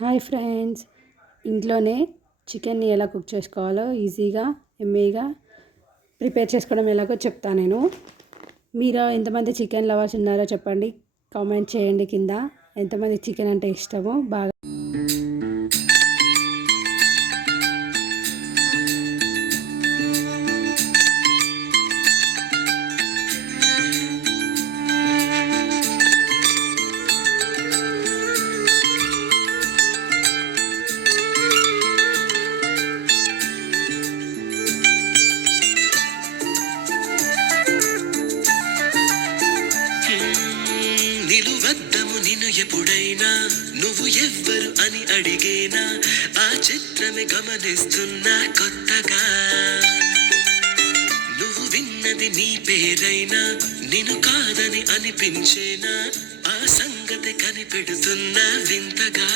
Hi friends, ఇంట్లోనే చికెన్ని ఎలా కుక్ చేసుకోవాలో ఈజీగా ఎమ్మీగా ప్రిపేర్ చేసుకోవడం ఎలాగో చెప్తాను నేను. మీరు ఎంతమంది చికెన్ లవర్స్ ఉన్నారో చెప్పండి, కామెంట్ చేయండి కింద. ఎంతమంది చికెన్ అంటే ఇష్టమో బాగా. నిలువద్దము నిన్ను ఎప్పుడైనా నువ్వు ఎవ్వరు అని అడిగేనా, ఆ చిత్రమే గమనిస్తున్నా కొత్తగా. నువ్వు విన్నది నీ పేరైనా నిన్ను కాదని అనిపించేనా, ఆ సంగతి కనిపెడుతున్నా వింతగా.